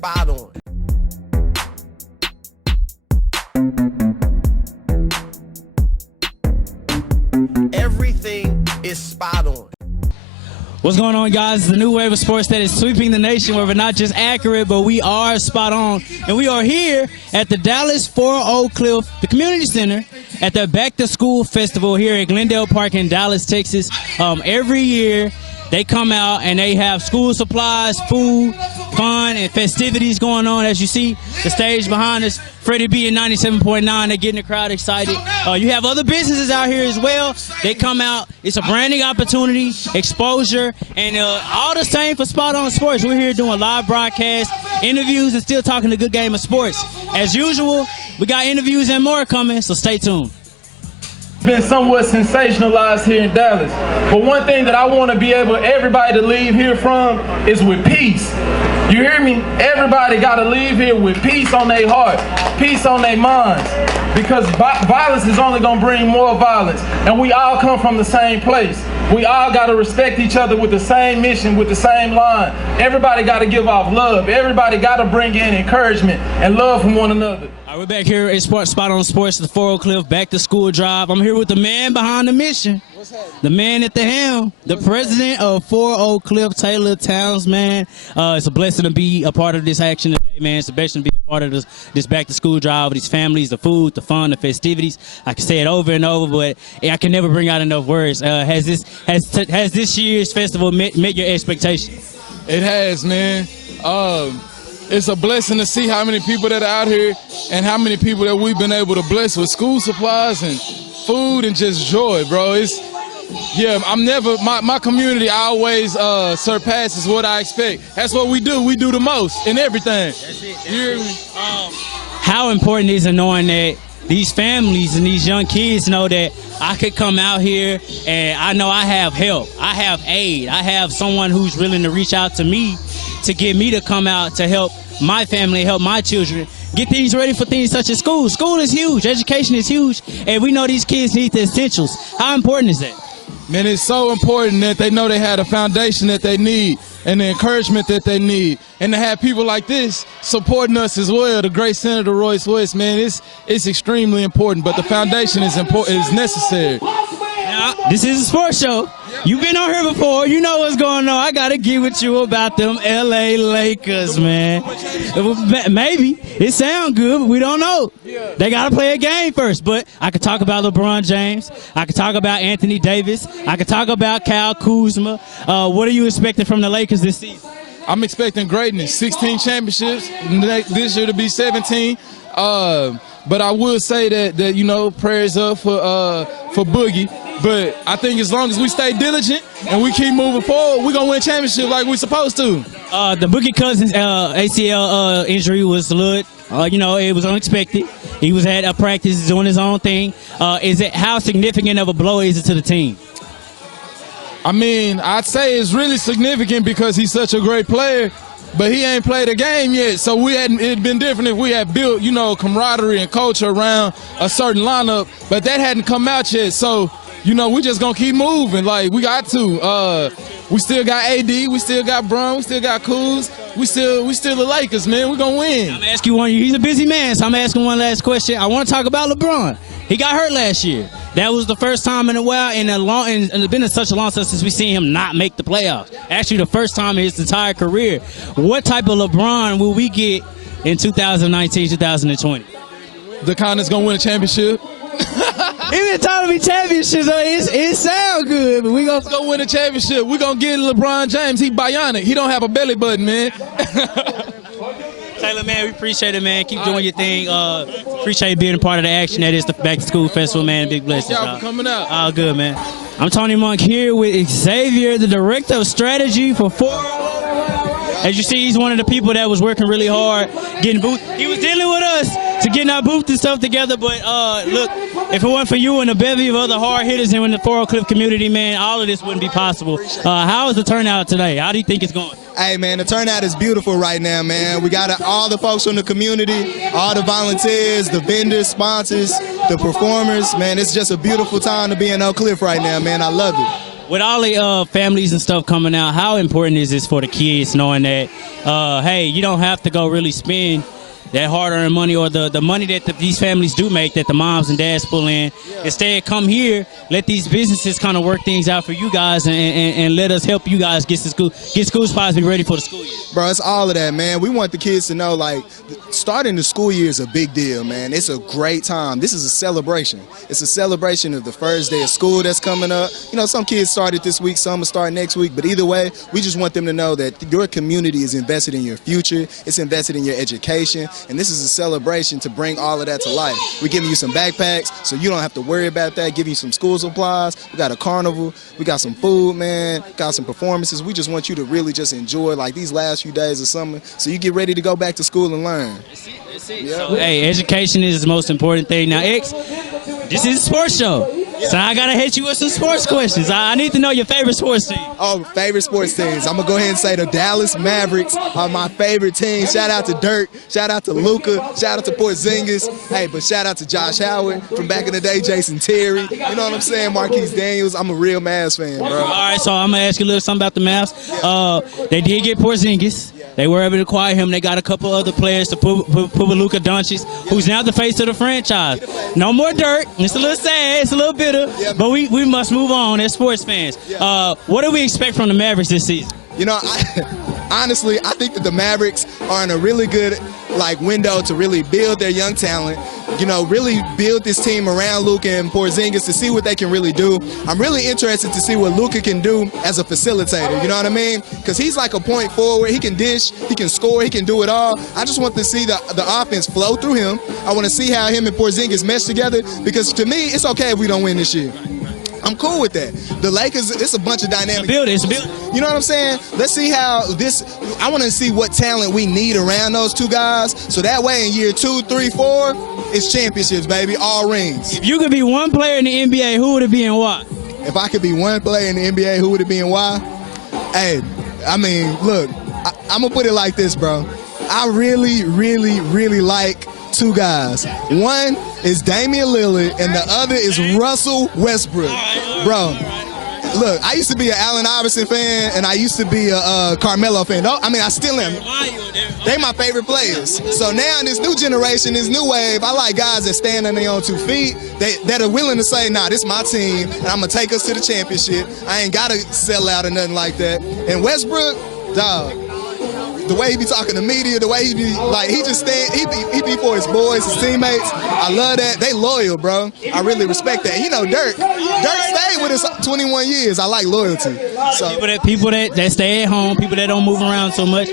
spot on. Everything is spot on. What's going on, guys? It's the new wave of sports that is sweeping the nation, where we're not just accurate, but we are spot on. And we are here at the Dallas Fort Oakcliff, the community center, at the Back to School Festival here at Glendale Park in Dallas, Texas. Every year, they come out and they have school supplies, food, fun, and festivities going on. As you see, the stage behind us, Freddie B and 97.9, they're getting the crowd excited. You have other businesses out here as well. They come out. It's a branding opportunity, exposure, and all the same for Spot On Sports. We're here doing live broadcasts, interviews, and still talking a good game of sports. As usual, we got interviews and more coming, so stay tuned. Been somewhat sensationalized here in Dallas, but one thing that I want to be able everybody to leave here from is with peace. You hear me? Everybody got to leave here with peace on their heart, peace on their minds, because violence is only going to bring more violence, and we all come from the same place. We all got to respect each other with the same mission, with the same line. Everybody got to give off love. Everybody got to bring in encouragement and love from one another. All right, we're back here at Spot On Sports, the Fort Oakcliff Back to School Drive. I'm here with the man behind the mission, the man at the helm, the president of Fort Oakcliff, Taylor Towns, man. It's a blessing to be a part of this action today, man. It's a blessing to be a part of this Back to School Drive with these families, the food, the fun, the festivities. I can say it over and over, but I can never bring out enough words. Has this year's festival met your expectations? It has, man. It's a blessing to see how many people that are out here and how many people that we've been able to bless with school supplies and food and just joy, bro. My community always surpasses what I expect. That's what we do. We do the most in everything. That's it. You hear me? How important is it knowing that these families and these young kids know that I could come out here and I know I have help, I have aid, I have someone who's willing to reach out to me to get me to come out to help my family, help my children, get things ready for things such as school. School is huge, education is huge, and we know these kids need the essentials. How important is that? Man, it's so important that they know they have the foundation that they need and the encouragement that they need. And to have people like this supporting us as well, the great Senator Royce West, man, it's extremely important. But the foundation is important, is necessary. Now, this is a sports show. You've been on here before. You know what's going on. I got to get with you about them L.A. Lakers, man. Maybe. It sounds good, but we don't know. They got to play a game first. But I could talk about LeBron James. I could talk about Anthony Davis. I could talk about Kyle Kuzma. What are you expecting from the Lakers this season? I'm expecting greatness. 16 championships. This year to be 17. But I will say that you know, prayers up for Boogie. But I think as long as we stay diligent and we keep moving forward, we're going to win championship like we're supposed to. The Boogie Cousins ACL injury was it was unexpected. He was at a practice doing his own thing. How significant of a blow is it to the team? I mean, I'd say it's really significant because he's such a great player, but he ain't played a game yet. So it'd been different if we had built, camaraderie and culture around a certain lineup, but that hadn't come out yet. So, we just gonna keep moving. Like, we got to. We still got AD, we still got Bron, we still got Kuz. We still the Lakers, man. We're gonna win. I'm asking one. He's a busy man, so I'm asking one last question. I want to talk about LeBron. He got hurt last year. That was the first time in a while, and it's been such a long time since we've seen him not make the playoffs. Actually, the first time in his entire career. What type of LeBron will we get in 2019, 2020? The kind that's gonna win a championship. Even time to be championships, it sound good, but Let's go win a championship. We're gonna get LeBron James. He bionic. He don't have a belly button, man. Taylor, man, we appreciate it, man. Keep doing your thing. Appreciate being a part of the action. That is the Back to School Festival, man. Big blessings. Y'all for coming out. All good, man. I'm Tony Monk here with Xavier, the Director of Strategy for Fort. As you see, he's one of the people that was working really hard, getting booth. He was dealing with us to getting our booth and stuff together. But look, if it wasn't for you and a bevy of other hard hitters in the Fort Oakcliff community, man, all of this wouldn't be possible. How is the turnout today? How do you think it's going? Hey, man, the turnout is beautiful right now, man. We got all the folks from the community, all the volunteers, the vendors, sponsors, the performers. Man, it's just a beautiful time to be in Oak Cliff right now, man. I love it. With all the families and stuff coming out, how important is this for the kids knowing that, hey, you don't have to go really spend that hard-earned money or the money that these families do make that the moms and dads pull in. Yeah. Instead, come here, let these businesses kind of work things out for you guys and let us help you guys get school spots be ready for the school year. Bro, it's all of that, man. We want the kids to know, like, starting the school year is a big deal, man. It's a great time. This is a celebration. It's a celebration of the first day of school that's coming up. You know, some kids started this week, some will start next week, but either way, we just want them to know that your community is invested in your future. It's invested in your education. And this is a celebration to bring all of that to life. We're giving you some backpacks so you don't have to worry about that, giving you some school supplies. We got a carnival. We got some food, man. Got some performances. We just want you to really just enjoy like these last few days of summer so you get ready to go back to school and learn. That's it. Yeah. So, hey, education is the most important thing. Now, X, this is a sports show. So I got to hit you with some sports questions. I need to know your favorite sports team. Oh, favorite sports teams. I'm going to go ahead and say the Dallas Mavericks are my favorite team. Shout out to Dirk. Shout out to Luka. Shout out to Porzingis. Hey, but shout out to Josh Howard from back in the day, Jason Terry. You know what I'm saying? Marquise Daniels. I'm a real Mavs fan, bro. All right, so I'm going to ask you a little something about the Mavs. They did get Porzingis. They were able to acquire him. They got a couple other players to put with Luka Doncic, who's now the face of the franchise. No more Dirk. It's a little sad. It's a little bitter. But we must move on as sports fans. What do we expect from the Mavericks this season? You know, honestly, I think that the Mavericks are in a really good window to really build their young talent, you know, really build this team around Luka and Porzingis to see what they can really do. I'm really interested to see what Luka can do as a facilitator, you know what I mean? Because he's like a point forward. He can dish, he can score, he can do it all. I just want to see the offense flow through him. I want to see how him and Porzingis mesh together because to me, it's okay if we don't win this year. I'm cool with that. The Lakers, it's a bunch of dynamic. It's a build. You know what I'm saying? Let's see how I want to see what talent we need around those two guys. So that way in year 2, 3, 4, it's championships, baby. All rings. If you could be one player in the NBA, who would it be and why? If I could be one player in the NBA, who would it be and why? Hey, I mean, look, I'm going to put it like this, bro. I really, really, really like two guys. One is Damian Lillard, and the other is Russell Westbrook. Bro, look, I used to be an Allen Iverson fan, and I used to be a Carmelo fan. I still am. They my favorite players. So now in this new generation, this new wave, I like guys that stand on their own 2 feet, that are willing to say, nah, this is my team, and I'm going to take us to the championship. I ain't got to sell out or nothing like that. And Westbrook, dog, the way he be talking to media, the way he be he just stand, he be for his boys, his teammates. I love that. They loyal, bro. I really respect that. You know, Dirk stayed with us 21 years. I like loyalty. So People that stay at home, people that don't move around so much.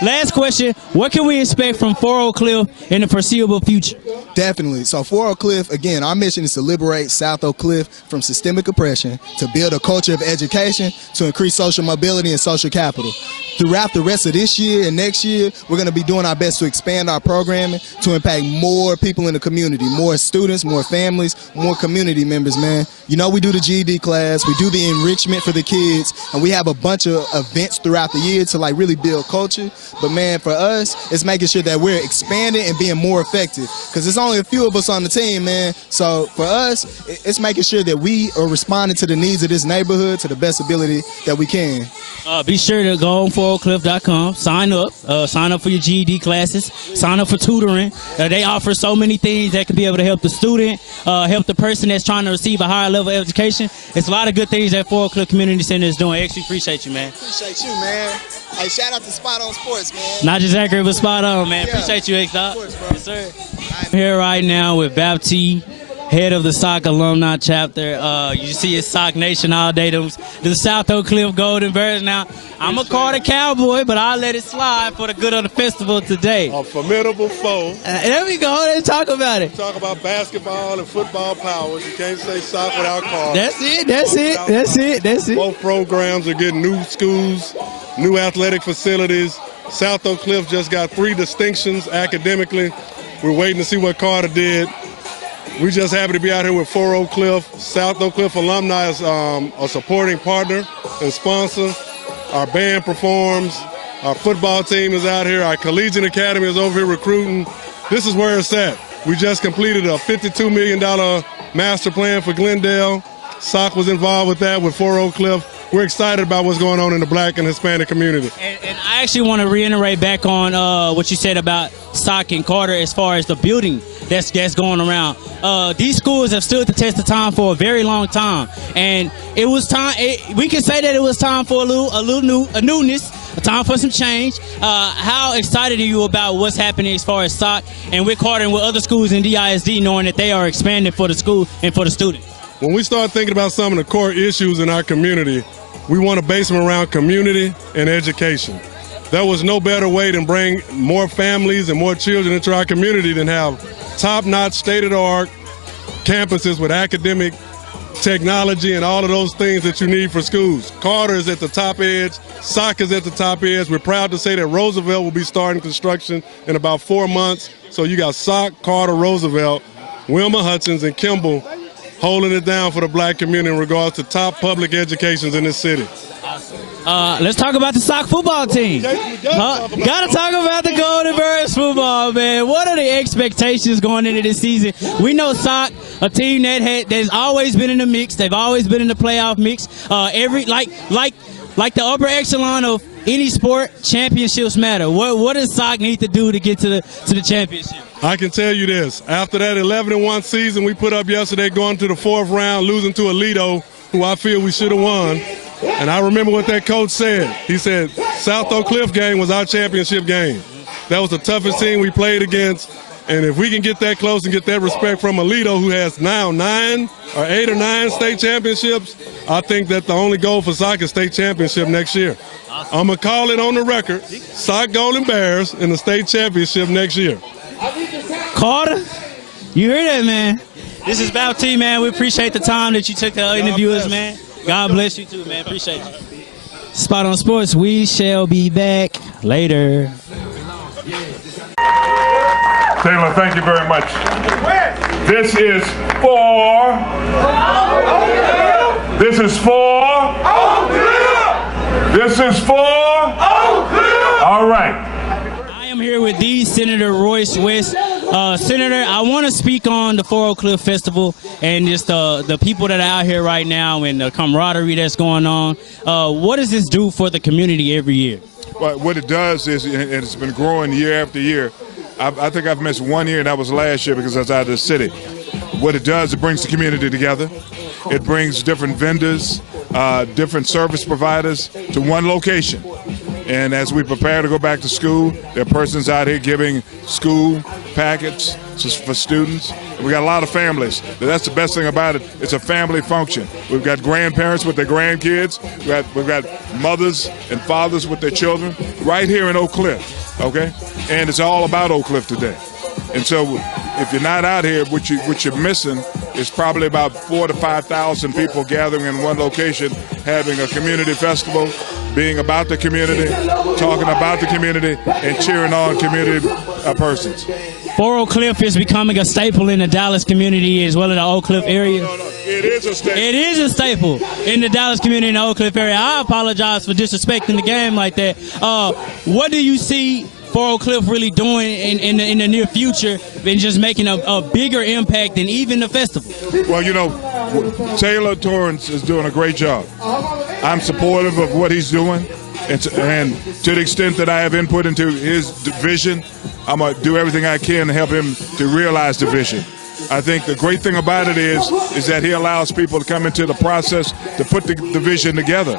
Last question: what can we expect from Oakcliff in the foreseeable future? Definitely. So for Oakcliff, again, our mission is to liberate South Oakcliff from systemic oppression, to build a culture of education, to increase social mobility and social capital. Throughout the rest of this year and next year, we're going to be doing our best to expand our programming to impact more people in the community, more students, more families, more community members, man. You know, we do the GED class, we do the enrichment for the kids, and we have a bunch of events throughout the year to really build culture. But man, for us, it's making sure that we're expanding and being more effective because there's only a few of us on the team, man. So for us, it's making sure that we are responding to the needs of this neighborhood to the best ability that we can. Be sure to go on Forklift.com, sign up for your GED classes, sign up for tutoring. They offer so many things that can be able to help the student, help the person that's trying to receive a higher level of education. It's a lot of good things that Forklift Community Center is doing. Actually, appreciate you, man. Appreciate you, man. Hey, shout out to Spot On Sports, man. Not just accurate, but spot on, man. Yeah. Appreciate you, X-Dot. Of course, bro. Yes, sir. I'm here right now with BAPT, head of the SOC alumni chapter. You see his SOC Nation all day, the South Oakcliff Golden Bears. Now, I'm a Carter Cowboy, but I'll let it slide for the good of the festival today. A formidable foe. There we go. Let's talk about it. Talk about basketball and football powers. You can't say SOC without Carter. That's it. Both programs are getting new schools, new athletic facilities. South Oakcliff just got 3 distinctions academically. We're waiting to see what Carter did. We just happy to be out here with Oakcliff. South Oakcliff alumni is a supporting partner and sponsor. Our band performs. Our football team is out here. Our collegiate academy is over here recruiting. This is where it's at. We just completed a $52 million master plan for Glendale. SOC was involved with that, with Fort Oakcliff. We're excited about what's going on in the Black and Hispanic community. And I actually want to reiterate back on what you said about SOC and Carter as far as the building that's going around. These schools have stood the test of time for a very long time, and it was time. We can say that it was time for a newness, a time for some change. How excited are you about what's happening as far as SOC and with Carter and with other schools in DISD, knowing that they are expanding for the school and for the students? When we start thinking about some of the core issues in our community, we want to base them around community and education. There was no better way to bring more families and more children into our community than have top-notch, state-of-the-art campuses with academic technology and all of those things that you need for schools. Carter is at the top edge. SOC is at the top edge. We're proud to say that Roosevelt will be starting construction in about 4 months. So you got SOC, Carter, Roosevelt, Wilma Hutchins, and Kimball holding it down for the Black community in regards to top public educations in this city. Let's talk about the SOC football team. Gotta talk about the Golden Birds football, man. What are the expectations going into this season? We know SOC, a team that's always been in the mix. They've always been in the playoff mix. Like the upper echelon of any sport, championships matter. What does SOC need to do to get to the championship? I can tell you this. After that 11-1 season we put up yesterday, going to the 4th round, losing to Aledo, who I feel we should have won. And I remember what that coach said. He said, South Oakcliff game was our championship game. That was the toughest team we played against. And if we can get that close and get that respect from Aledo, who has now 8 or 9 state championships, I think that the only goal for SOC is state championship next year. I'm going to call it on the record, SOC Golden Bears in the state championship next year. Carter, you hear that, man? This is BAPT, man. We appreciate the time that you took to interview us, man. God bless you too, man. Appreciate you. Spot on Sports. We shall be back later. Taylor, thank you very much. This is for. This is for. This is for. All right. I am here with the Senator Royce West. Senator, I want to speak on the Forklift Festival and just the people that are out here right now and the camaraderie that's going on. What does this do for the community every year? Well, what it does is, and it's been growing year after year. I think I've missed 1 year, and that was last year because I was out of the city. What it does, it brings the community together. It brings different vendors, different service providers to one location. And as we prepare to go back to school, there are persons out here giving school packets for students. We got a lot of families. That's the best thing about it. It's a family function. We've got grandparents with their grandkids. We've got mothers and fathers with their children right here in Oakcliff, okay? And it's all about Oakcliff today. And so if you're not out here, what you're missing is probably about 4,000 to 5,000 people gathering in one location, having a community festival, being about the community, talking about the community, and cheering on community persons. Fort Oakcliff is becoming a staple in the Dallas community as well as the Oakcliff area. No, it is a staple. It is a staple in the Dallas community in the Oakcliff area. I apologize for disrespecting the game like that. What do you see Fort Oakcliff really doing in the near future and just making a bigger impact than even the festival? Well, you know, Taylor Torrance is doing a great job. I'm supportive of what he's doing. And to the extent that I have input into his vision, I'm going to do everything I can to help him to realize the vision. I think the great thing about it is that he allows people to come into the process to put the vision together.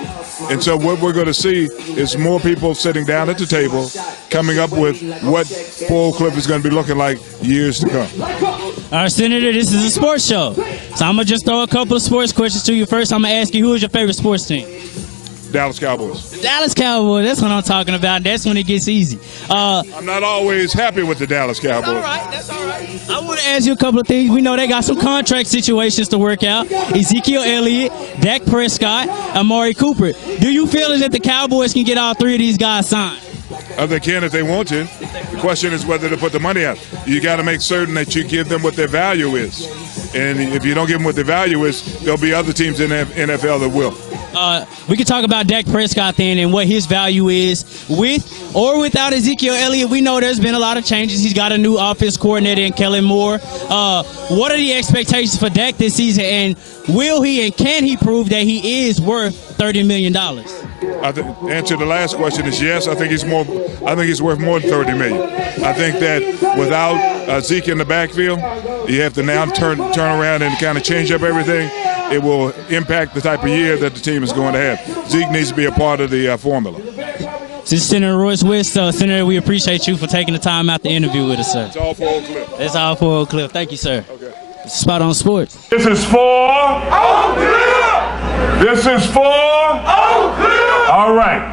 And so what we're going to see is more people sitting down at the table, coming up with what Fort Oakcliff is going to be looking like years to come. All right, Senator, this is a sports show. So I'm going to just throw a couple of sports questions to you. First, I'm going to ask you, who is your favorite sports team? Dallas Cowboys. The Dallas Cowboys. That's what I'm talking about. That's when it gets easy. I'm not always happy with the Dallas Cowboys. That's all right. I want to ask you a couple of things. We know they got some contract situations to work out. Ezekiel Elliott, Dak Prescott, Amari Cooper. Do you feel as if the Cowboys can get all three of these guys signed? They can if they want to. The question is whether to put the money out. You got to make certain that you give them what their value is. And if you don't give them what their value is, there'll be other teams in the NFL that will. We can talk about Dak Prescott then and what his value is with or without Ezekiel Elliott. We know there's been a lot of changes. He's got a new offense coordinator in Kellen Moore. What are the expectations for Dak this season, and will he and can he prove that he is worth $30 million? Answer to the last question is yes. I think he's worth more than $30 million. I think that without Zeke in the backfield, you have to now turn around and kind of change up everything. It will impact the type of year that the team is going to have. Zeke needs to be a part of the formula. This is Senator Royce West. Senator, we appreciate you for taking the time out to interview with us, sir. It's all for Oakcliff. It's all for Oakcliff. Thank you, sir. Okay. Spot on Sports. This is for Oakcliff. This is for Oakcliff. All right.